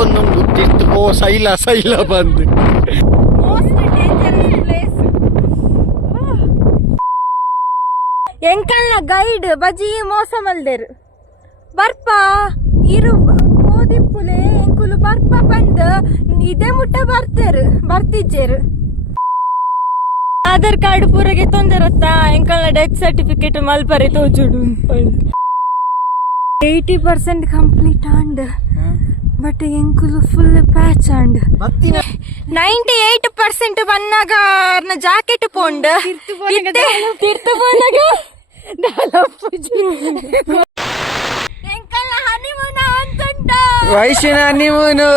ಪೊಂದುಂಡು ತಿರ್ತು ಪೋ ಸೈಲ ಬಂದು ಎಂಕಲ್ನ ಗೈಡ್ ಬಜಿ ಮೋಸ ಮಲ್ದೆರು ಬರ್ಪ ಇರು ಓದಿಪ್ಪುಲೆ ಎಂಕುಲು ಬರ್ಪ ಬಂದು ಇದೇ ಮುಟ್ಟ ಬರ್ತಿಜ್ಜೇರು ಆಧಾರ್ ಕಾರ್ಡ್ ಪೂರಗೆ ತೊಂದರತ್ತ ಎಂಕಲ್ನ ಡೆತ್ ಸರ್ಟಿಫಿಕೇಟ್ ಮಲ್ಪರೆ ತೋಜುಡು 80% ಕಂಪ್ಲೀಟ್ ಆಂಡ್ ಬಟ್ ಎಂಕುಲು ಫುಲ್ ಪ್ಯಾಚ್ ಆಂಡ್ 98% ಬನ್ನಾಗ ಜಾಕೆಟ್ ಪೋಂಡ್ ತಿರ್ತು ಪೋನಾಗ ಎಂಕಲ್ನ ಹನಿಮೂನ ಅಂತುಂಟ ವಯಸ್ಸಿನ ಹನಿಮೂನು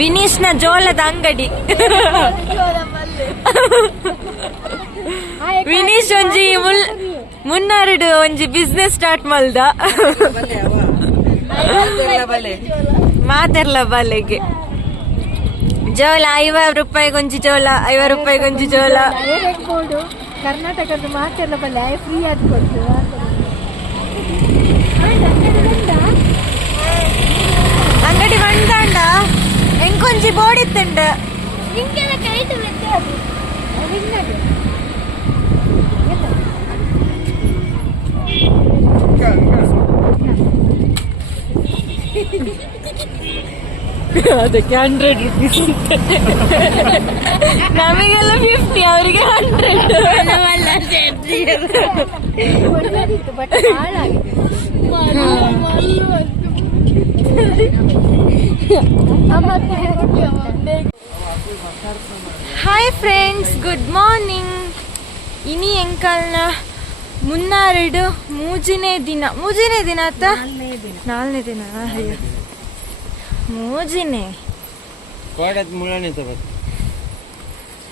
ವಿನೀಶ್ನ ಜೋಳದ ಅಂಗಡಿ ವಿನೀಶ್ ಒಂಜಿ ಮುನ್ನಾರಡು ಒಂಜಿ ಬಿಸ್ನೆಸ್ ಸ್ಟಾರ್ಟ್ ಮಲ್ದ ಮಾತೆರ್ಲ ಬಲೆಗೆ ಜೋಳ 50 ರೂಪಾಯಿಗೊಂಜಿ ಜೋಳ 50 ರೂಪಾಯಿಗೊಂಜಿ ಜೋಳ ಕರ್ನಾಟಕದ ಮಾತೆರ್ಲ ಬಲೆ ಫ್ರೀ ಆಗಿ ಕೊಡ್ತೀವಿ ಅಂಗಡಿ ಬಂದಾಂಡ ಎಂಕೊಂಜಿ ಬೋಡಿತ್ತುಂಡ ಅದಕ್ಕೆ 100 ರೂಪೀಸ್ ನಮಗೆಲ್ಲ 50 ಅವರಿಗೆ 100 ಹಾಯ್ ಫ್ರೆಂಡ್ಸ್, ಗುಡ್ ಮಾರ್ನಿಂಗ್. ಇನಿ ಎಂಕಲ್ನ ಮುನ್ನಾರೆಡು ಮೂಜಿನೇ ದಿನ ಆತ 4ನೇ ದಿನ ಮೂಜಿನೇ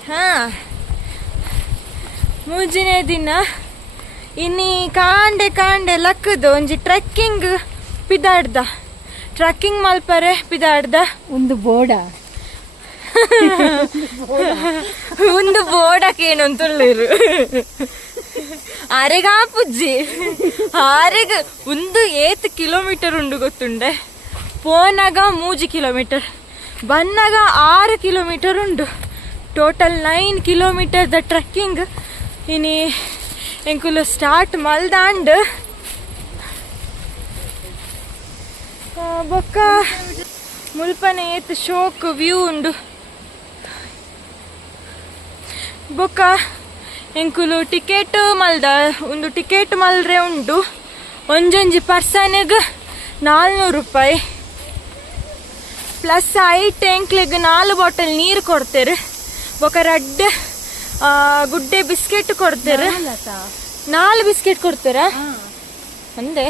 ಹಾ ಮೂಜಿನೇ ದಿನ ಇನ್ನಿ ಕಾಂಡೆ ಲಕ್ಕದು ಒಂಜಿ ಟ್ರೆಕ್ಕಿಂಗ್ ಪಿದಾಡ್ದ ಟ್ರೆಕ್ಕಿಂಗ್ ಮಲ್ಪರೆ ಪಿದಾಡ್ದ ಒಂದು ಬೋಡ ಒಂದು ಬೋಡಕೇನಂತುಳ್ಳೇರು ಆರೆಗಾಪುಜ್ಜಿ ಆರೆಗ ಒಂದು 8 ಕಿಲೋಮೀಟರ್ ಉಂಡು ಗೊತ್ತುಂಡೆ. ಪೋನಾಗ 3 ಕಿಲೋಮೀಟರ್, ಬನ್ನಾಗ 6 ಕಿಲೋಮೀಟರ್ ಉಂಡು. ಟೋಟಲ್ 9 ಕಿಲೋಮೀಟರ್ ದ ಟ್ರೆಕ್ಕಿಂಗ್ ಇನಿ ಎಂಕುಲು ಸ್ಟಾರ್ಟ್ ಮಲ್ದಾಂಡ್ ಬೊಕ್ಕ ಮುಲ್ಪನೆ ಏತ್ ಶೋಕ್ ವ್ಯೂ ಉಂಡು. ಬೊಕ್ಕ ಎಂಕುಲು ಟಿಕೆಟ್ ಮಲ್ದ ಒಂದು ಟಿಕೆಟ್ ಮಲ್ರೆ ಉಂಡು ಒಂಜೊಂಜಿ ಪರ್ಸನ್ಗೆ 400 ರೂಪಾಯಿ ಪ್ಲಸ್ ಐಟ್ ಎಂಕ್ಲೆಗ್ 4 ಬಾಟಲ್ ನೀರು ಕೊಡ್ತೇರೆ. ಬೊಕ್ಕ ರಡ್ಡ್ ಗುಡ್ಡೆ ಬಿಸ್ಕೆಟ್ ಕೊಡ್ತೇರೆ. 4 ಬಿಸ್ಕೆಟ್ ಕೊಡ್ತಾರ ಅಂದೆ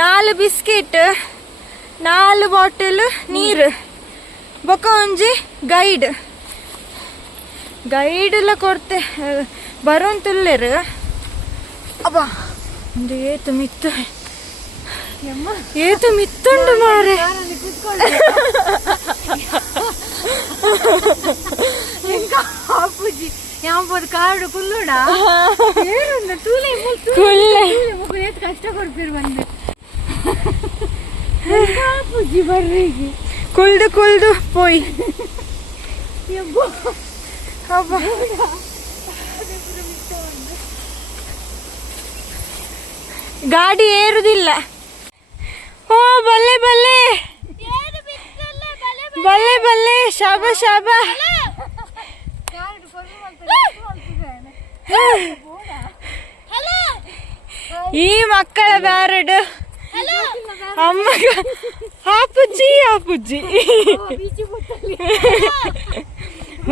4 ಬಿಸ್ಕೆಟ್ 4 ಬಾಟಲ್ ನೀರು. ಬೊಕ್ಕ ಒಂಜಿ ಗೈಡ್ ಎಲ್ಲ ಕೊಡ್ತೆ ಬರೋಂತುಲ್ಲೇರು. ಅಬ್ಬಾ ಒಂದು ಏತು ಮಿತ್ತುಂಡು ಮಾರೆ. ಅಪ್ಪುಜಿ ಯಾವ ಕಾರ್ಡು ಕುಲ್ಲುಡ ಕಷ್ಟ ಕೊಡ್ತೀರಿ ಬಂದು ಅಪ್ಪುಜಿ ಬರ್ರಿ ಕುಲ್ದು ಪೋಯ್ ಗಾಡಿ ಏರುದಿಲ್ಲ. ಓ ಬಲ್ಲೆ ಶಾಬ ಈ ಮಕ್ಕಳ ಬ್ಯಾರಡು ಅಮ್ಮಗ ಆಪುಜ್ಜಿ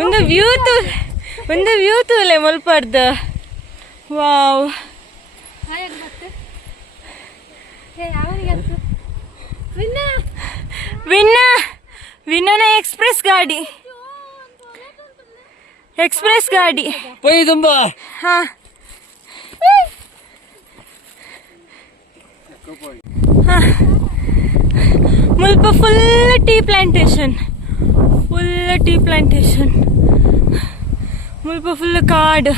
ಒಂದು ವ್ಯೂ ತೂಲೆ ಮುಲ್ಪಡ್ದ. ವಾವ್, ವಿನ್ನನ ಎಕ್ಸ್ಪ್ರೆಸ್ ಗಾಡಿ ಪೊಯ್ ತುಂಬ ಹಾ ಮುಲ್ಪ ಫುಲ್ ಟೀ ಪ್ಲಾಂಟೇಶನ್ ಮುಲ್ಪ ಫುಲ್ ಕಾಡು,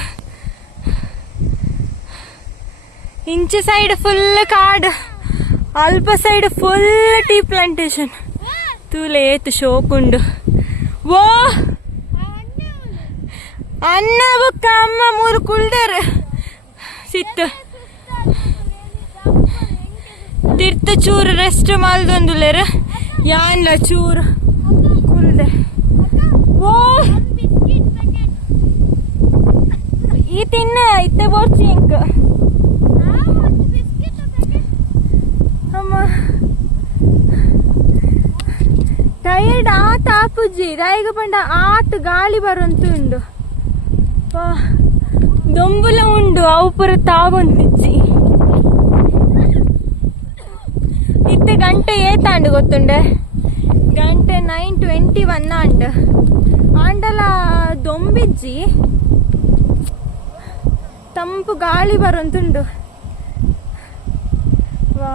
ಇಂಚೆ ಸೈಡ್ ಫುಲ್ ಕಾಡು, ಅಲ್ಪ ಸೈಡ್ ಫುಲ್ ಟೀ ಪ್ಲಾಂಟೇಶನ್. ತೂಲೆ ಏತು ಶೋಕುಂಡು. ಓ ಅಣ್ಣ ಬುಕ್ಕ ಅಮ್ಮ ಮೂರು ಕುಳ್ದರ್ ಸಿತ್ತು ತಿರ್ತ ಚೂರು ರೆಸ್ಟ್ ಮಾಲ್ದೊಂದುಲೇರ ಯಾನ್ಲ ಚೂರು ಕುಲ್ದೆ. ಓ ಈ ತಿನ್ನ ಇತ್ತೆ ಬೋರ್ಚಿ ಇಂಕ ಅಮ್ಮ ಟಯರ್ಡ್ ಆತ ಆಪುಜ್ಜಿ ರಾಯಿಗ ಪಂಡ ಆತ ಗಾಳಿ ಬರುವಂತುಂಡು. ದೊಂಬುಲ ಉಂಡು ಅವು ಪುರ ತಾವಂತಿಜ್ಜಿ. ಇತ್ತೆ ಗಂಟೆ ಏತಾಂಡು ಗೊತ್ತುಂಡೆ, ಗಂಟೆ 9:21 ಅಂಡ್ ಆಂಡಲ ದೊಂಬಿಜ್ಜಿ ತಂಪು ಗಾಳಿ ಬರುವಂತುಂಡು. ವಾ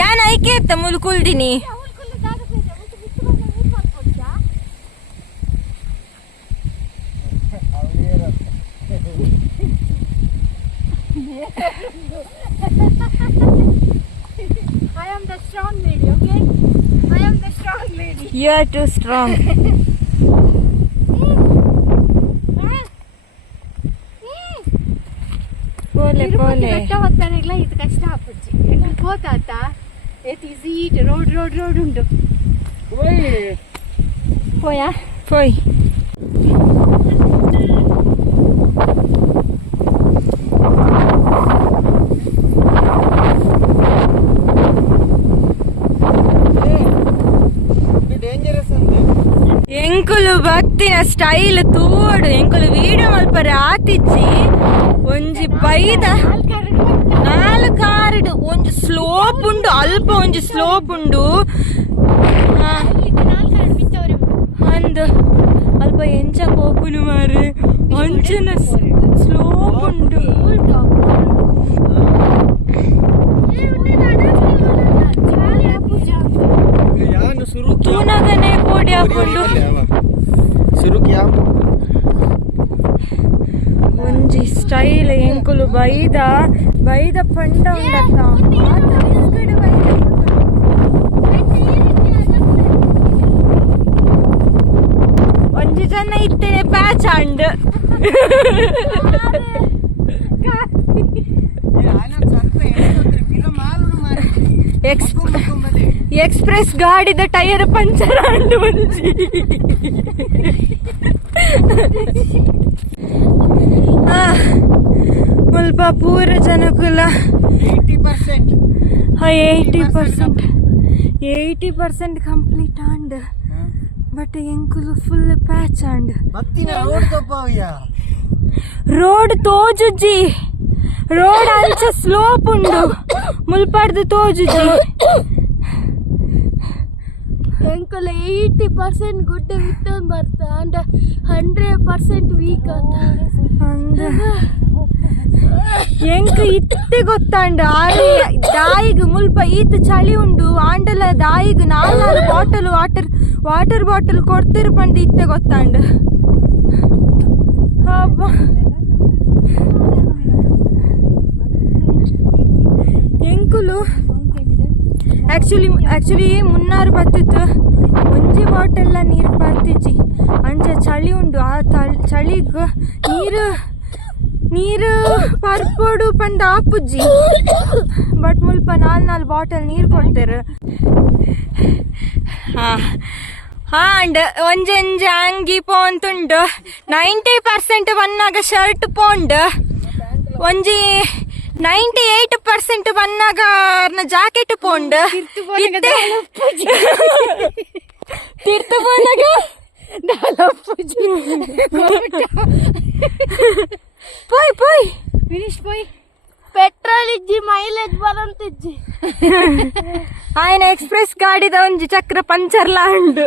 ಯಾನ್ ಐಕೆ ಇತ್ತ ಮುಲ್ಕುಲ್ದಿನಿ. I am the strong lady, okay? I am the strong lady. You are too strong. ಪೋಲೆ ಪೋಲೆ ಕಷ್ಟ ಹೊತ್ತಾನೆಗ್ಲ ಇದು ಕಷ್ಟ ಆಪುಜ್ಜಿ. ಎಂಟು ಹೋತಾತ ಏತ್ ಈಸಿ ರೋಡ್ ರೋಡ್ ರೋಡ್ ಉಂಡು. ಪೋಯಾ ಪೋಯ್ ಎಂಕುಲು ಭಕ್ತಿನ ಸ್ಟೈಲ್ ತೂಡು ಎಂಕುಲು ವೀಡಿಯೋ ಮಲ್ಪರೆ ಆತಿಜ್ಜಿ ಒಂಜಿ ಬೈದ 4 ಕಾರ್ಡ್ ಒಂಜಿ ಸ್ಲೋಪ್ ಉಂಡು, ಅಲ್ಪ ಒಂಜಿ ಸ್ಲೋಪ್ ಉಂಡು ಅಂದ್ ಅಲ್ಪ ಎಂಚ ಪೋಪುನು ಮಾರೆ ಅಂಚನ ಸ್ಲೋಪ್ ಉಂಡು. ತೂನಗನೆ ಕೋಡಿ ಹಾಕೊಂಡು ಒಂಜಿ ಸ್ಟೈಲ್ ಎಂಕುಲು ಬೈದ ಪಂಡ ಉಂಡತ್ತ ಒಂಜಿ ಜನ ಇತ್ತೇನೆ ಪ್ಯಾಚ್ ಅಂಡ್ ಎಕ್ಸ್ಪ್ರೆಸ್ ಗಾಡಿದ ಟೈರ್ ಪಂಚರ್ ಅಂಡು ಒಂಜಿ ಮುಲ್ಪ ಪೂರ ಜನಕುಲ 80% ಕಂಪ್ಲೀಟ್ ಅಂಡ್ ಬಟ್ ಎಂಕುಲು ಫುಲ್ ಪ್ಯಾಚ್ ಅಂಡ್ ರೋಡ್ ತೋಜುಜ್ಜಿ. ರೋಡ್ ಅಂಚ ಸ್ಲೋಪ್ ಉಂಡು ಮುಲ್ಪಾಡ್ದು ತೋಜುಜ್ಜಿ. ಎಂಕುಲು 80% ಗುಡ್ಡ ವಿತ್ತೊಂದು ಬರ್ತ ಅಂಡ್ 100% ವೀಕ್ ಆತ. ಎಂಕ್ ಇತ್ತೆ ಗೊತ್ತಾಂಡ ದಾಯಿಗ್ ಮುಲ್ಪ ಈತ್ ಚಳಿ ಉಂಡು ಆಂಡಲ ದಾಯಿಗ್ 4 ಬಾಟಲ್ ವಾಟರ್ ಬಾಟಲ್ ಕೊಡ್ತಿರ್ ಪಂಡ ಇತ್ತೆ ಗೊತ್ತಾಂಡ. ಎಂಕುಲು ಆಕ್ಚುಲಿ ಮುನ್ನಾರು ಬತ್ತಿತ್ತು ಒಂಜಿ ಬಾಟಲ್ಲ ನೀರು ಬರ್ತಿಜ್ಜಿ ಅಂಚ ಚಳಿ ಉಂಡು. ಆ ಚಳಿಗ್ ನೀರು ಪರ್ಪೋಡು ಪಂಡ ಆಪುಜ್ಜಿ ಬಟ್ ಮುಲ್ಪ 4 ಬಾಟಲ್ ನೀರು ಕೊಡ್ತೇರು. ಅಂಡ್ ಒಂಜೊಂಜಿ ಅಂಗಿ ಪೋಂತುಂಡು 90% ಬನ್ನಾಗ ಶರ್ಟ್ ಪೋಂಡು ಒಂಜಿ 98% ಬನ್ನಾಗ ಜಾಕೆಟ್ ಪೋಂಡು ತಿರ್ತು ಪೋನಾಗ ಪೋಯ್ ಫಿನಿಶ್ ಪೋಯ್ ಪೆಟ್ರೋಲ್ ಇಜ್ಜಿ ಮೈಲೇಜ್ ಬರಂತಿಜ್ಜಿ. ಆಯ್ನ ಎಕ್ಸ್ಪ್ರೆಸ್ ಗಾಡಿದ ಒಂಜಿ ಚಕ್ರ ಪಂಚರ್ಲ ಉಂಡು.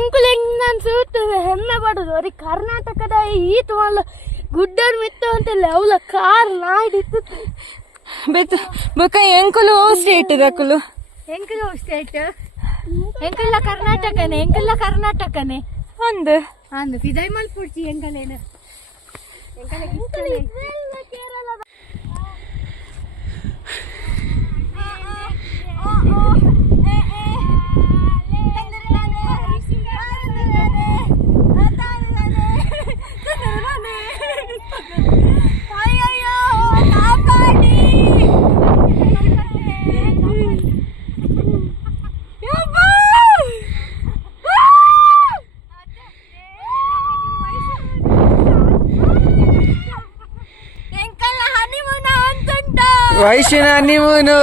ಇಂಕುಲ್ ಹೆಂಗ್ ನಾನು ಸೂತದೆ ಹೆಮ್ಮೆ ಪಡೋದು ಅವ್ರಿಗೆ ಕರ್ನಾಟಕದ ಈತ ಮಲ್ಲ ಗುಡ್ಡರ್ ಮಿತ್ತ ಅಂತಿಲ್ಲ ಅವಳ ಕಾರ್ ನಾಡಿತ್ತು ಬೆತ್ತು ಬೊಕ ಎಂಕುಲು ಸ್ಟೇಟ್ ದಕುಲು ಎಂಕುಲು ಸ್ಟೇಟ್ ಎಂಕಲ್ಲ ಕರ್ನಾಟಕನೇ ಒಂದು ಅಂದು ಫಿದೈ ಮಲ್ಪುಡ್ಚಿ ಎಂಕಲೇನ ವಯಸ್ಸಿನ ಹನಿಮೂನು.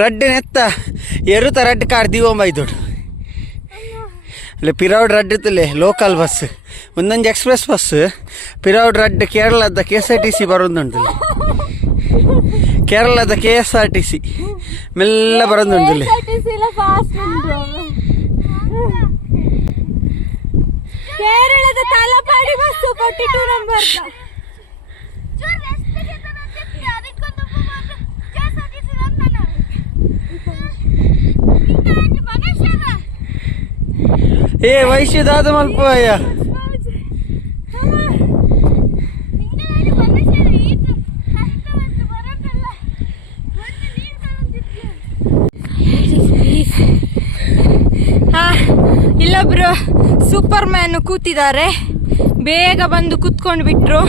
ರಡ್ಡ್ ನೆತ್ತ ಎರುತ ರಡ್ಡ್ ಕಾರ್ ದಿವೊಂಬೈದೋಡು ಅಲ್ಲ ಪಿರಾವುಡ್ ರಡ್ಡ್ ಇತ್ತಲೆ ಲೋಕಲ್ ಬಸ್ ಒಂದೊಂದು ಎಕ್ಸ್ಪ್ರೆಸ್ ಬಸ್ ಪಿರಾವುಡ್ ರಡ್ಡ್ ಕೇರಳದ KSRTC ಬರೋದುಂಟು. ಕೇರಳದ KSRTC ಮೆಲ್ಲ ಬರೋದುಂಟು. ಕೇರಳದ ತಲಪಾಡಿ ಬಸ್ 42 ನಂಬರ್. ಏ ವಯಸ್ಸಿದಾದ ಮಲ್ಪಯ್ಯ ಇಲ್ಲೊಬ್ರು ಸೂಪರ್ ಮ್ಯಾನ್ ಕೂತಿದ್ದಾರೆ, ಬೇಗ ಬಂದು ಕೂತ್ಕೊಂಡು ಬಿಟ್ರು.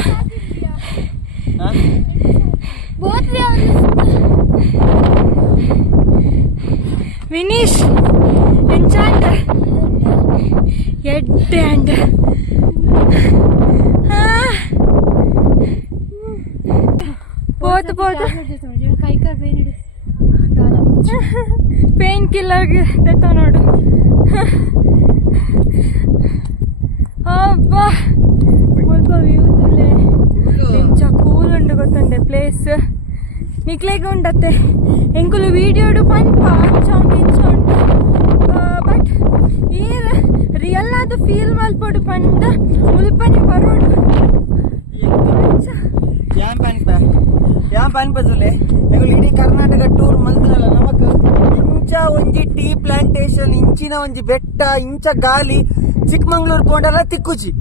ವಿನೀಶ್ ಎನ್ಚಾಂಡರ್ ಎಡ್ ಹ್ಯಾಂಡ್ ಪೇನ್ ಕಿಲ್ಲರ್ ತೆತ್ತ ನೋಡು. ಅಬ್ಬಾ ಸ್ವಲ್ಪ ವ್ಯೂ ತುಲೆ ಎಂಚ ಕೂಲ್ ಉಂಡು ಗೊತ್ತುಂಡೆ ಪ್ಲೇಸ್. ನಿಕ್ಲೆಗೆ ಉಂಡತ್ತೆ ಎಂಕುಲು ವೀಡಿಯೋಡು ಪನ್ಪ ಅಂಚ ಉಂಡು ಇಂಚ ಉಂಡು. ಬಟ್ ಈ ರಿಯಲ್ ಆದ ಫೀಲ್ ಮಲ್ಪೊಡು ಪಂಡ ಮುಲ್ಪನೆ ಬರೋಡು ಯಾನ್ ಪನ್ಪದುಲೆ ಎಂಗುಲು ಇಡೀ ಕರ್ನಾಟಕ ಟೂರ್ ಮಲ್ತನಲ್ಲ ನಮಕ್ ಇಂಚ ಒಂಜಿ ಟೀ ಪ್ಲಾಂಟೇಶನ್ ಇಂಚಿನ ಒಂಜಿ ಬೆಟ್ಟ ಇಂಚ ಗಾಲಿ ಚಿಕ್ಕಮಂಗ್ಳೂರ್ ಪೋಂಡಲ್ಲ ತಿಕ್ಕುಚಿ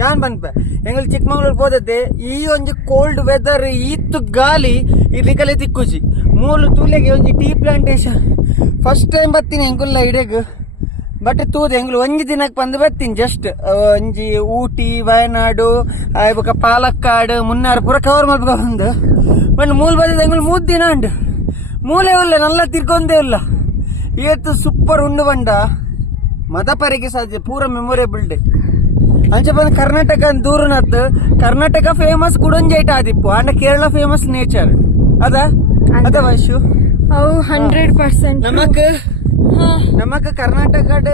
ಯಾನ್ ಪನ್ಪ ಎಂಗುಲು ಚಿಕ್ಕಮಂಗ್ಳೂರ್ ಪೋದತ್ತೆ ಈ ಒಂಜಿ ಕೋಲ್ಡ್ ವೆದರ್ ಈತ್ತು ಗಾಲಿ ಇರ್ಲಿಕ್ಕಲೆ ತಿಕ್ಕುಚಿ ಮೂಲು ತೂಲೆಗೆ ಒಂಜಿ ಟೀ ಪ್ಲಾಂಟೇಶನ್ ಫಸ್ಟ್ ಟೈಮ್ ಬತ್ತೀನಿ ಎಂಗುಲ್ಲ ಇಡೆಗ್. ಬಟ್ ತೂದ ಎಂಗ್ಲು ಒಂಜಿ ದಿನಕ್ಕೆ ಬಂದು ಬರ್ತೀನಿ ಜಸ್ಟ್ ಒಂಜಿ ಊಟಿ ವಯನಾಡು ಬೊಕ ಪಾಲಕ್ಕಾಡ್ ಮುನ್ನಾರ್ ಪೂರ ಕವರ್ ಮಲ್ಪಕ ಬಂದು ಬಟ್ ಮೂಲ್ ಬಂದಿದ್ದು ಎಂಗ್ಲು 3 ದಿನ ಉಂಡು ಮೂಲೆ ಉಲ್ಲ ನಲ್ಲ ತಿರ್ಕೊಂಡೇ ಇಲ್ಲ. ಇವತ್ತು ಸೂಪರ್ ಉಂಡು ಬಂಡ ಮದಪರಿಗೆ ಸಾಧ್ಯ ಪೂರ ಮೆಮೊರೇಬಲ್ ಡೇ ಅಂಚೆ ಬಂದು ಕರ್ನಾಟಕ ದೂರನತ್ ಕರ್ನಾಟಕ ಫೇಮಸ್ ಕುಡೊಂಜೈಟ ಆದಿಪ್ಪು ಆಂಡ ಕೇರಳ ಫೇಮಸ್ ನೇಚರ್ ಅದ ಅದ ವಯಸ್ಸು ಅವು 100% ನಮಕ್ ಕರ್ನಾಟಕಡ್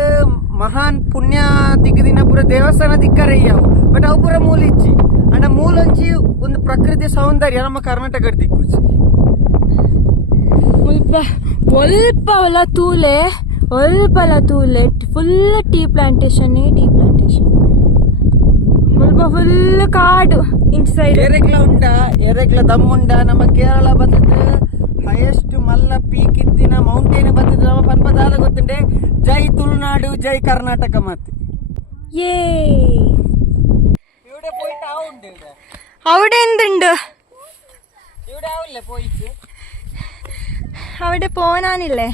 ಮಹಾನ್ ಪುಣ್ಯ ದಿಕ್ಕದಿನ ಪೂರ ದೇವಸ್ಥಾನ ದಿಕ್ಕರೆ ಯಾವು ಬಟ್ ಅವು ಪೂರ ಮೂಲ ಇಚ್ಚಿ ಅಂಡ ಮೂಲಂಚಿ ಒಂದು ಪ್ರಕೃತಿ ಸೌಂದರ್ಯ ನಮ್ಮ ಕರ್ನಾಟಕ ದಿಕ್ಕುಚ್ಚಿ ಒಲ್ಪಲ ತೂಲೆ ಫುಲ್ ಟೀ ಪ್ಲಾಂಟೇಶನ್ ಫುಲ್ ಕಾಡು ಇಂಚ ಸೈಡ್ ಎರೆಗ್ಲ ದಮ್ಮುಂಡ ನಮ್ಮ ಕೇರಳ ಬರ್ತದೆ ಹೈಯೆಸ್ಟ್ ಮಲ್ಲ ಪೀಕ್ ಇತ್ತಿನ ಮೌಂಟೇನ್ ಬರ್ತದೆ ನಮ್ಮ ಪನ್ಪದಾಲ ಗೊತ್ತುಂಡೆ ಜೈ ತುಳುನಾಡು ಜೈ ಕರ್ನಾಟಕ ಮತ್ತೆ അവിടെ എന്തുണ്ട് അവിടെ പോവാനില്ലേ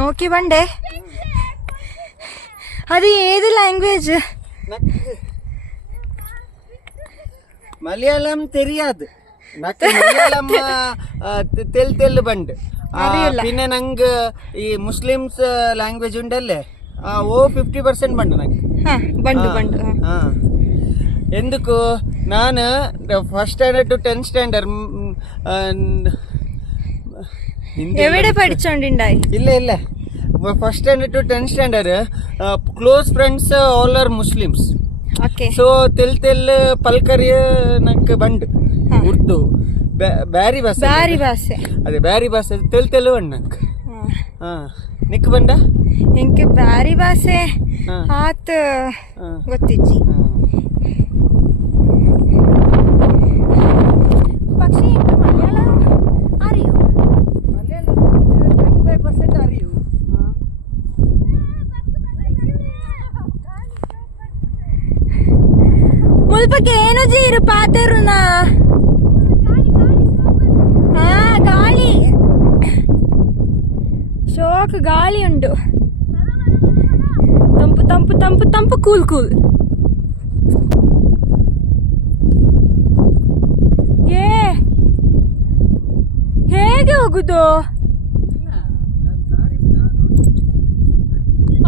നോക്കി പണ്ടേ അത് ഏത് ലാംഗ്വേജ് മലയാളം தெரியாது മലയാളം തെല്ല് പണ്ട് പിന്നെ ನಂಗೆ ಈ ಮುಸ್ಲಿಮ್ಸ್ ಲ್ಯಾಂಗ್ವೇಜ್ ಉಂಡಲ್ಲೇ ಓ 50% ಬಂಡು ನಂಗೆ ಬಂಡು ఎందుకు ನಾನು first standard to 10th standard എവിടെ പഠിച്ചോണ്ടിണ്ടായി ಇಲ್ಲ first standard to 10th standard close friends all are Muslims okay so ತೆಲ್ ಪಲ್ಕರಿಯ ನಂಗೆ ಬಂಡು ಉರ್ದು ಬ್ಯಾರಿ ಬಸ್ ಬ್ಯಾರಿ ಭಾಷೆ ಅದೇ ಬ್ಯಾರಿ ಬಸ್ ತೆಲು ಅಣ್ಣಕ್ ಹಾ ನಿಕ್ ಬಂಡ ಎಂಕೆ ಬ್ಯಾರಿ ಭಾಷೆ ಆತ್ ಗೊತ್ತಿಜ್ಜಿ പക്ഷേ എനിക്ക് മലയാളം അറിയൂ മലയാളം 25% അറിയൂ ಮುಲ್ಪಕ್ಕೆ ಏನು ಜೀರು ಪಾತೆರುನಾ ಹಾ ಗಾಳಿ ಶೋಕ್ ಗಾಳಿ ಉಂಟು ತಂಪು ತಂಪು ತಂಪು ತಂಪು ಕೂಲ್ ಕೂಲ್ ಏ ಹೇಗೆ ಹೋಗುದು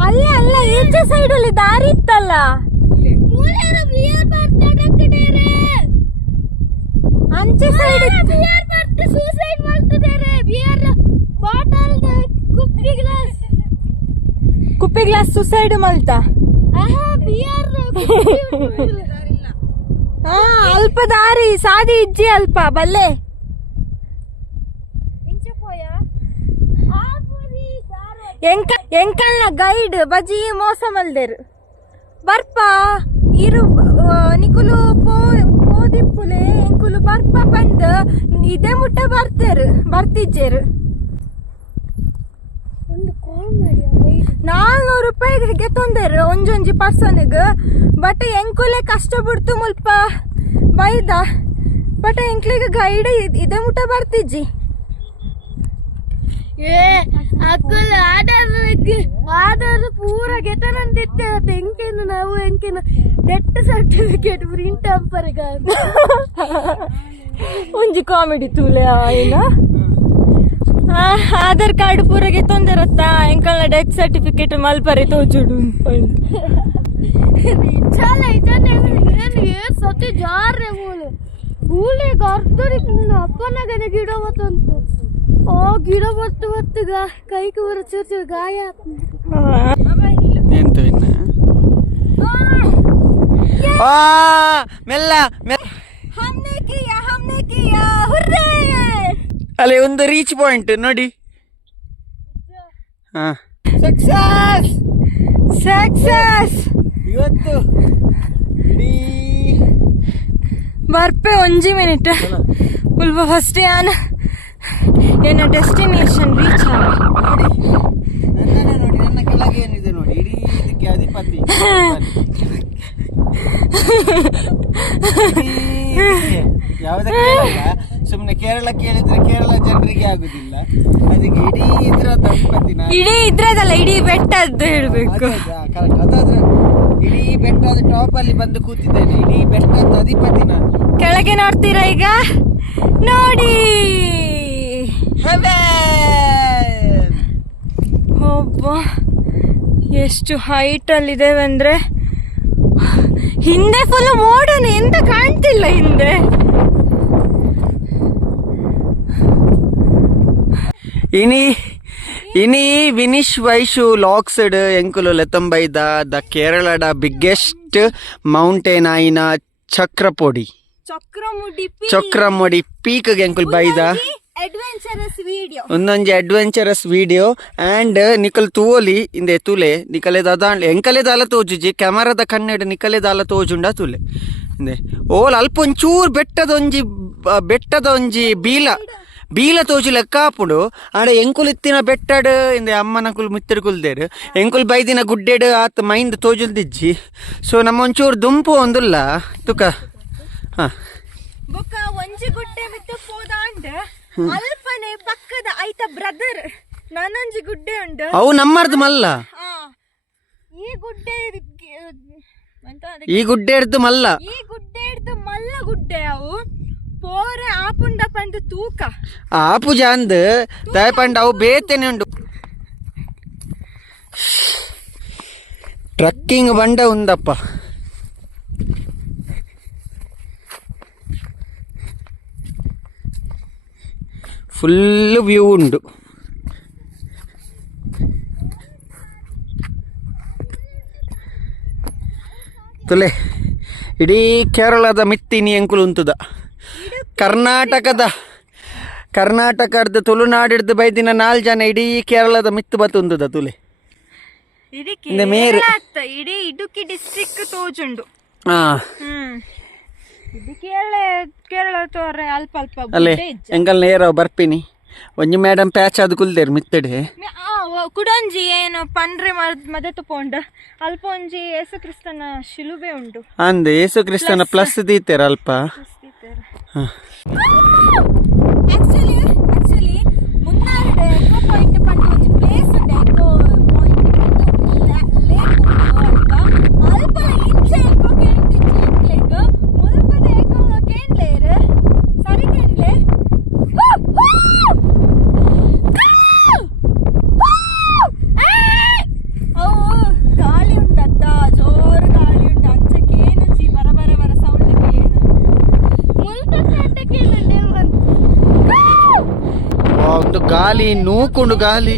ಅಲ್ಲೇ ಅಲ್ಲ ಈಚೆ ಸೈಡ್ ಅಲ್ಲಿ ದಾರಿ ಇತ್ತಲ್ಲ ಅಂಚೆ ಸೈಡ್ ಸೂಸೈಡ್ ಮಾಡ್ತಿದ್ದಾರೆ beer bottle ಕುಪ್ಪಿ glass suicide Malta ಹಾ ಅಲ್ಪ ದಾರಿ ಸಾದಿ ಇಜ್ಜಿ ಅಲ್ಪ ಬಲ್ಲೆ ಎಂಕಲ್ನ ಗೈಡ್ ಬಜಿ ಮೋಸ ಮಲ್ದೇರು ಬರ್ಪ ಇರು ನಿಕುಲು ಪೋದಿಪ್ಪುಲೆ ಎಂಕುಲು ಬರ್ಪ ಬಂದು ಇದೇ ಮುಟ್ಟ ಬರ್ತಿಜ್ಜೇರು 400 ರೂಪಾಯಿಗೆ ತೊಂದರೆ ಒಂಜೊಂಜಿ ಪರ್ಸನ್ಗೆ ಬಟ್ ಎಂಕುಲೆ ಕಷ್ಟ ಬಿಡ್ತು ಮುಲ್ಪ ಬೈದ ಬಟ್ ಎಂಕ್ಲಿಗೆ ಗೈಡ್ ಇದೇ ಮುಟ್ಟ ಬರ್ತಿಜ್ಜಿ ಅಕ್ಕಲ್ ಆಧಾರ್ ಪೂರ ಗೆತನಂದಿತ್ತೆ ಎಂಕೇನು ನಾವು ಎಂಕೇನು ಡೆತ್ ಸರ್ಟಿಫಿಕೇಟ್ ಪ್ರಿಂಟ್ ಅಂಪರ್ಗ ಒಂಜಿ ಕಾಮಿಡಿ ತೂಲೆ ಆಯ್ನ ಆಧಾರ್ ಕಾರ್ಡ್ ಪೂರಗೆ ತೊಂದರತ್ತ ಎಂಕಲ್ನ ಡೆತ್ ಸರ್ಟಿಫಿಕೇಟ್ ಮಲ್ಪರೆ ತೋಜುಡು ಸತಿ ಜಾರೆ ಮೂಲೆ ಮೂಲೆಗೆ ಅರ್ಧರಿ ಅಪ್ಪನಾಗನೆ ಗಿಡ ಬತ್ತಂತು ಓ ಗಿಡ ಬತ್ತು ಕೈಗೆ ಬರ ಚೂರು ಗಾಯ ಮೆಲ್ಲ ಅಲ್ಲೇ ಒಂದು ರೀಚ್ ಪಾಯಿಂಟ್ ನೋಡಿ ಸಕ್ಸಸ್ ಸಕ್ಸಸ್ ಇವತ್ತು ಬರ್ಪೆ ಒಂಜಿ ಮಿನಿಟ್ ಉಲ್ಪ ಫಸ್ಟ್ ಯಾನ ಏನ ಡೆಸ್ಟಿನೇಷನ್ ರೀಚ್ ನನ್ನನ್ನೇ ನೋಡಿ ನನ್ನ ಕೆಳಗೆ ಏನಿದೆ ನೋಡಿ ಇಡೀ ಇದಕ್ಕೆ ಅಧಿಪತಿ ಯಾವುದಕ್ಕೆ ಸುಮ್ಮನೆ ಕೇರಳ ಕೇಳಿದ್ರೆ ಕೇರಳ ಜನರಿಗೆ ಆಗುದಿಲ್ಲ ಅದಕ್ಕೆ ಇಡೀ ಇದ್ರದ ಅಧಿಪತಿ ಇಡೀ ಇದ್ರದಲ್ಲ ಇಡೀ ಬೆಟ್ಟದ್ದು ಹೇಳ್ಬೇಕು ಅದಾದ್ರೆ ಇಡೀ ಬೆಟ್ಟದ ಟಾಪ್ ಅಲ್ಲಿ ಬಂದು ಕೂತಿದ್ದೇನೆ ಇಡೀ ಬೆಟ್ಟದ ಅಧಿಪತಿ ನಾನು ಕೆಳಗೆ ನೋಡ್ತೀರಾ ಈಗ ನೋಡಿ ಒಬ್ಬ ಎಷ್ಟು ಹೈಟ್ ಅಲ್ಲಿದ್ದೇವೆ ಅಂದ್ರೆ ಹಿಂದೆ ಫುಲ್ ಮೋಡನೆ ಎಂತ ಕಾಣ್ತಿಲ್ಲ ಹಿಂದೆ ಇನಿ ವಿನಿಶ್ ವೈಶು ಲಾಕ್ಸ್ಡ್ ಎಂಕುಲು ಲೆತ್ತಂಬೈದ ದ ಕೇರಳದ ಬಿಗ್ಗೆಸ್ಟ್ ಮೌಂಟೇನ್ ಆಯಿನ ಚಕ್ರಮುಡಿ ಪೀಕ್ ಎಂಕುಲ್ ಬೈದ ಒಂದೊಂಜಿ ಅಡ್ವೆಂಚರಸ್ ವಿಡಿಯೋ ಆ್ಯಂಡ್ ನಿಕಲ್ ತೂವೊಲಿ ಇಂದೆ ತುಲೆ ನಿಕಲೆದ ಎಂಕಲೆದಾಲ ತೋಜುಜಿ ಕ್ಯಾಮರಾದ ಕಣ್ಣೆಡು ನಿಕಲೆದಾಲ ತೋಜುಂಡ ತುಲೆ ಇಂದೆ ಓಲ್ ಅಲ್ಪ ಒಂಚೂರು ಬೆಟ್ಟದ ಒಂಜಿ ಬೀಲ ತೋಜು ಲೆಕ್ಕ ಹಾಪುಡು ಆಡ ಎಂಕುಲ್ ಇತ್ತಿನ ಬೆಟ್ಟಡ್ ಇಂದೆ ಅಮ್ಮನಕುಲ್ ಮಿತ್ತರ್ ಕುಲ್ದೇರು ಎಂಕುಲ್ ಬೈದಿನ ಗುಡ್ಡೆಡ್ ಆತ್ ಮೈಂದ್ ತೋಜುಲ್ದಿಜ್ಜಿ ಸೊ ನಮ್ಮ ಒಂಚೂರು ದುಂಪು ಒಂದುಲ್ಲ ತುಕ ಹಾ ಒಂಜಿ ಗುಡ್ಡೆ ಮಿತ್ತು ಪೋದಾಂಡ್ ಅಲ್ಪನೆ ಪಕ್ಕದ ಐತ ಬ್ರದರ್ ನಾನೊಂಜಿ ಗುಡ್ಡೆ ಉಂಡು ಅವು ನಮ್ಮರ್ದು ಮಲ್ಲ ಈ ಗುಡ್ಡೆ ಹಿಡ್ದು ಮಲ್ಲ ಗುಡ್ಡೆ ಅವು ಪೋರೆ ಆಪುಂಡ ಪಂಡು ತೂಕ ಆಪು ಜಾಂದ್ ದಯಪಂಡ ಅವು ಬೇತೆನೆ ಉಂಡು ಟ್ರಕ್ಕಿಂಗ್ ಬಂಡ ಉಂದಪ್ಪ ಫುಲ್ ವ್ಯೂ ಉಂಡು ತುಲೆ ಇಡೀ ಕೇರಳದ ಮಿತ್ತಿನಿ ಎಂಕುಲು ಉಂತುದ ಕರ್ನಾಟಕದ ತುಳುನಾಡಿಡ್ದು ಬೈದಿನ 4 ಜನ ಇಡೀ ಕೇರಳದ ಮಿತ್ತು ಬತ್ತುಂದುದ ತುಲೆ ಇಡೀ ಇಡೀ ಇಡುಕಿ ಡಿಸ್ಟ್ರಿಕ್ಟ್ ತೋಜುಂಡು. ಇಡೀ ಕೇರಳ ತೋರೆ ಅಲ್ಪ ಅಲ್ಪ ಅಲ್ಲೇ ಎಂಕಲ್ ನೇರ ಬರ್ಪಿನಿ ಒಂಜಿ ಮೇಡಮ್ ಪ್ಯಾಚ್ ಆದ್ ಕುಲ್ದೇರ್ ಮಿತ್ತಡೆ ಕುಡೊಂಜಿ ಏನು ಪಂಡ್ರೆ ಮದತ್ತು ಪೋಂಡ ಅಲ್ಪ ಒಂಜಿ ಯೇಸು ಕ್ರಿಸ್ತನ ಶಿಲುಬೆ ಉಂಡು ಅಂದೆ ಯೇಸು ಕ್ರಿಸ್ತನ ಪ್ಲಸ್ ದೀತೆರ ಅಲ್ಪ. ಆಕ್ಚುಲಿ ಮುನ್ನಾರ್ಡೆ ಎಕೋ ಪಾಯಿಂಟ್ ಪಂಡ ಒಂಜಿ ಪ್ಲೇಸ್ ಉಂಡು ಎಕೋ ಪಾಯಿಂಟ್ ಲೇಕ್ ಅಲ್ಪ ಇಂಚ ಎಕೋ ಕೇಳ್ತಿಜ್ಜಿ ಮುಲ್ಪದ ಎಕೋ ಕೇಂಡ್ಲೇರು ಸರಿ ಕೇಂಡ್ಲೆ ಗಾಳಿ ಉಂಟದ್ದ ಜೋರು ಗಾಳಿ ಉಂಟು ಅಂಚಕ್ಕೇನು ಚಿ ಬರ ಸೌಂಡ್ ಏನು ಒಂದು ಗಾಲಿ ನೂಕೊಂಡು ಗಾಲಿ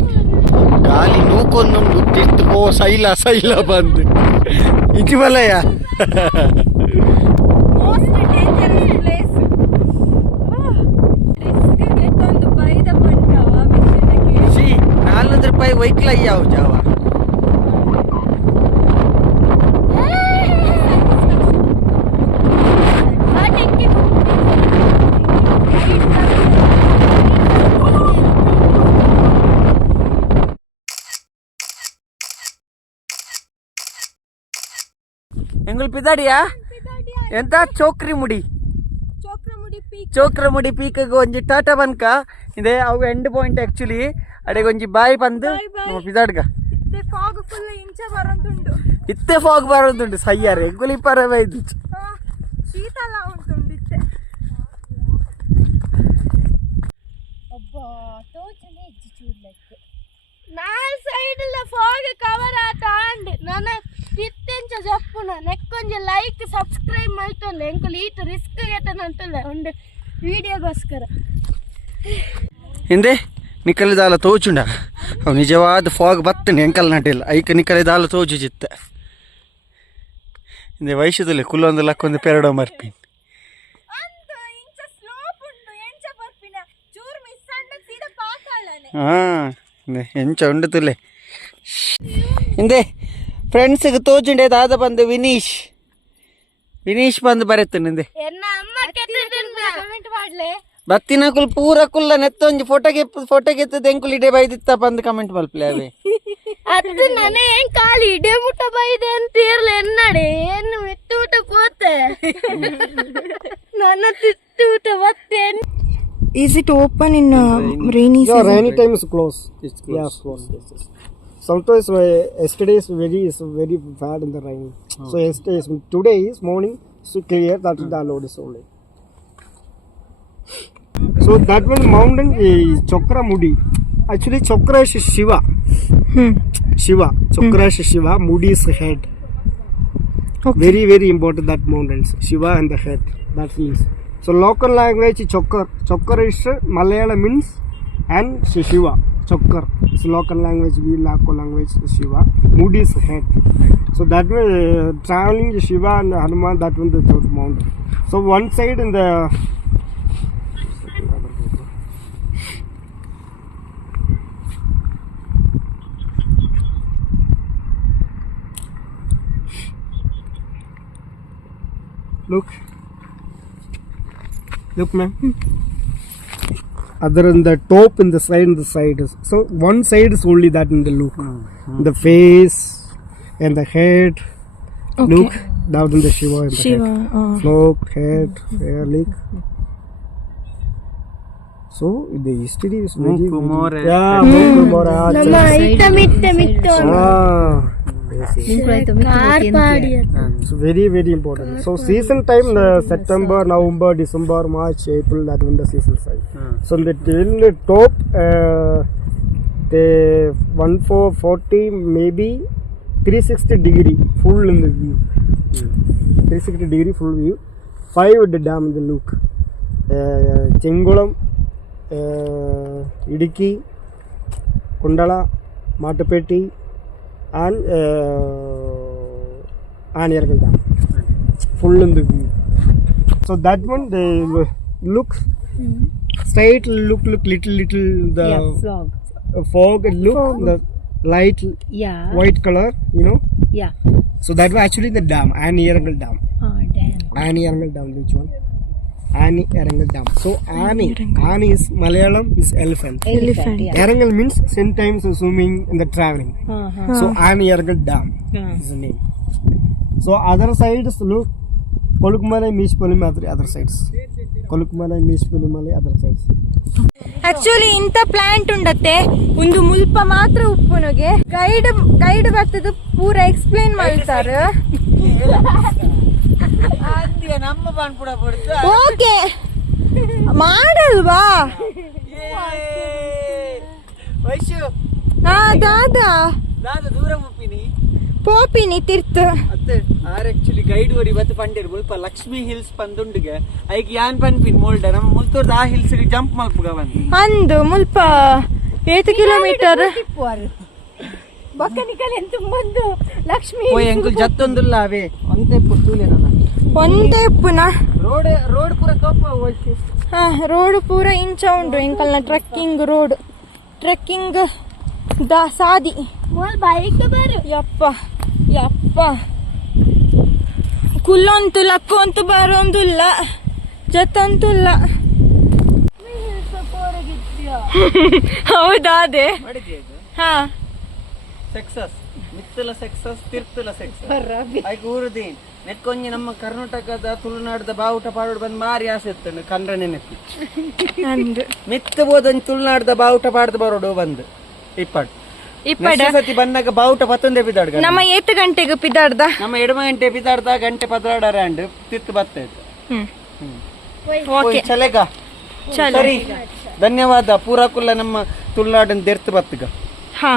ನೂಕೊಂಡು ತಿರ್ತು ಪೋ ಸೈಲ ಬಂದು ಇಟಿ ಬಲಯ ಮೋಸ್ಟ್ ಡೇಂಜರಸ್ ಪ್ಲೇಸ್. ರಿಸ್ಕ್ ಎತ್ತೊಂದು ಬೈದ ಪಂಡ ಮಿಷನ್ಗೆ 400 ರೂಪಾಯಿ ವೈಕ್ಲ ಯಾವ ಜಾವ ಎಂಗುಲ್ ಪಿದಾಡಿಯಾ ಎಂತ ಚೋಕ್ರ ಮುಡಿ ಪೀಕಗ್ ಒಂಜಿ ಟಾಟಾ ಬನ್ಕ ಇದೆ ಅವು ಎಂಡ್ ಪಾಯಿಂಟ್ ಆಕ್ಚುಲಿ ಅಡೆಗೆ ಒಂಜಿ ಬಾಯಿ ಬಂದು ಪಿದಾಡ್ಗ ಇತ್ತೆ ಫಾಗ್ ಬರೋದುಂಡು ಸಯ್ಯಾರೆ ಎಂಗುಲಿ ಪರವೇ ಇದು ಶೀತಲ ಉಂಟುಂಡು ಇತ್ತೆ ನಾಲ್ ಸೈಡ್ ಫಾಗ್ ಕವರ್ ಆತಾಂಡ್ ನನ್ನ ತಿತ್ತೆಂಚ ಜಪ್ಪುನ ನೆಕ್ಕೊಂಜ ಲೈಕ್ ಸಬ್ಸ್ಕ್ರೈಬ್ ಮಾಡ್ತೊಂದು ಎಂಕುಲು ಈಟ್ ರಿಸ್ಕ್ ಗೆಟ್ಟನಂತಲ್ಲ ಒಂದು ವಿಡಿಯೋಗೋಸ್ಕರ ಹಿಂದೆ ನಿಕಲಿದಾಲ ತೋಚುಂಡ ಅವು ನಿಜವಾದ ಫಾಗ್ ಬತ್ತನೆ ಎಂಕಲ್ ನಟಿಲ್ಲ ಐಕ ನಿಕಲಿದಾಲ ತೋಚು ಚಿತ್ತ ಹಿಂದೆ ವಯಸ್ಸದಲ್ಲಿ ಕುಲ್ಲೊಂದು ಲಕ್ಕೊಂದು ಪೆರಡೋ ಮರ್ಪಿ ಎಂಚ ಉಂಡು ತುಲೆ ಹಿಂದೆ ಫ್ರೆಂಡ್ಸ್ಗೆ ತೋಚುಂಡೆ ದಾದ ಬಂದು ವಿನೀಶ್ ಬಂದು ಬರುತ್ತೆ ನಿಂದೆ ಬತ್ತಿನ ಕುಲ್ ಪೂರ ಕುಲ್ಲ ನೆತ್ತೊಂಜಿ ಫೋಟೋಗೆ ಎತ್ತದ ಎಂಕುಲ್ ಇಡೆ ಬೈದಿತ್ತ ಬಂದು ಕಮೆಂಟ್ ಮಲ್ಪಲೆ ಅವೇ ಅದು ನನಗೆ ಏನ್ ಕಾಲಿ ಇಡೆ ಮುಟ್ಟ ಬೈದೆ ಅಂತ ಇರ್ಲಿ ಎನ್ನಡೆ ಏನು ಮಿತ್ತು ಊಟ ಪೋತೆ ನನ್ನ ತಿತ್ತು ಊಟ ಬತ್ತೇನು. Is it open in rainy season? Yeah, rainy time is closed. It's closed. Yeah, closed. Yes. Sometimes yesterday is very bad in the rain. So today is morning so clear that the load is only. So that one mountain is Chokra Mudi. Actually Chokra is Shiva. Shiva. Chokra is Shiva. Mudi is head. Okay. Very very important that mountains. Shiva and the head. That means. So local language Chokkar is Malayalam means and Shiva. Chokkar is local language, local language Shiva. Mudi is head. So that way traveling Shiva and Hanuman, that one the third mountain. So one side in the Look ma'am. Other than the top in the side is so one side is only that in the look. The face and the head. Okay. Look down in the Shiva and the head. Look, head, hair, leg. So the history is very so very very important. So season time September, November, December, March, April, that one the season side. So the till the top the 1440 maybe 360 degree full in the view. 360 degree full view. 5 at the dam in the look. Chengulam, Idiki, Kundala, Matapeti and Anirgal Dam. Full in the view. So that one look straight, look little the Vlog. fog, look the light Yeah. white color, you know. Yeah. So that was actually the dam, Annie Dam. Oh damn. Annie Dam, which one? Annie Dam. So Annie is Malayalam is elephant. Elephant. Yeah. Erangal means sometimes swimming and the traveling. So Annie Dam is the name. So other sides look Kolukmalai, Mishpalimadri, other sides. Kolukmalai, Mishpalimalai, other sides. Actually ಇಂಥ plant ಉಂಡತ್ತೆ ಒಂದು ಮುಲ್ಪ ಮಾತ್ರ ಉಪ್ಪುನಗೆ guide ಬರ್ತದ ಪೂರ explain ಮಾಡ್ತಾರೆ. ನಮ್ಮ ಬಾಣ್ಪುಡ ಬಿಡ್ತು okay ಮಾಡಲ್ವಾ? ವೈಶು ಹಾ ದಾದಾ ದೂರ ಮುಪ್ಪಿನಿ ಪೋಪಿನಿ ತಿರ್ತು ಅತ್ತೆ ಆರ್ ಆಕ್ಚುಲಿ ಗೈಡ್ ಓರಿ ಇವತ್ತು ಪಂಡಿರ್ ಮುಲ್ಪ ಲಕ್ಷ್ಮಿ ಹಿಲ್ಸ್ ಪಂದುಂಡಿಗೆ ಐಕ್ ಯಾನ್ ಪನ್ಪಿನ್ ಮೋಲ್ಡ ನಮ್ಮ ಮುಲ್ತೋರ್ದ ಆ ಹಿಲ್ಸ್ ಜಂಪ್ ಮಲ್ಪುಗ ಬಂದು ಅಂದು ಮುಲ್ಪ 8 ಕಿಲೋಮೀಟರ್ ಬಕ್ಕನಿಕಲ್ ಎಂತ ಬಂದು ಲಕ್ಷ್ಮಿ ಓ ಎಂಕುಲ್ ಜತ್ತೊಂದುಲ್ಲ ಅವೇ ಒಂದೇ ಪುತ್ತೂಲೆ ನನ್ನ ಒಂದೇ ಉಪ್ಪುನ ರೋಡ್ ಪೂರ ತೋಪ ಹೋಯ್ತು. ಹಾ ರೋಡ್ ಪೂರ ಇಂಚ ಉಂಡು ಎಂಕಲ್ನ ಟ್ರೆಕ್ಕಿಂಗ್ ಸಾದಿ ಮೋಲ್ ಬೈಕ್ ಬರು ಯಪ್ಪ ಕುಲ್ಲೊಂತು ಲಕ್ಕೊಂತು ಬರೋಂದುಲ್ಲ ಜತ್ತಂತುಲ್ಲ. ಹೌದಾ ಅದೇ ಹಾ ಸಕ್ಸಸ್ ಮಿತ್ತಲ ಸಕ್ಸಸ್ ತಿರ್ತಲ ಸಕ್ಸಸ್ ಐಕ್ ಊರುದೀನ್ ನೆಕ್ಕೊಂಜಿ ನಮ್ಮ ಕರ್ನಾಟಕದ ತುಳುನಾಡದ ಬಾವುಟ ಪಾಡು ಬಂದ್ ಮಾರಿ ಆಸೆ ಇತ್ತು ಕಂಡ್ರೆ ನೆನಪಿ ಅಂದು ಮಿತ್ತ ಬೋದಂಜ್ ತುಳುನಾಡದ ಬಾವುಟ ಪಾಡ್ದು ಬರೋಡು ಬಂದು ಇಪ್ಪಡ್ ಸತಿ ಬಂದಾಗ ಬಾವುಟ ಪತ್ತೊಂದೇ ಬಿದ್ದಾಡ್ಗ ನಮ್ಮ 8 ಗಂಟೆಗೆ ಪಿದಾಡ್ದ ನಮ್ಮ 2 ಗಂಟೆ ಬಿದ್ದಾಡ್ದ ಗಂಟೆ ಪದಾಡಾರ ಅಂಡ್ ತಿತ್ತು ಬರ್ತಾ ಇತ್ತು. ಓಕೆ ಚಲೆಗ ಸರಿ ಧನ್ಯವಾದ ಪೂರಾ ಕುಲ್ಲ ನಮ್ಮ ತುಳುನಾಡನ್ ದೆರ್ತು ಬತ್ತಗ ಹಾ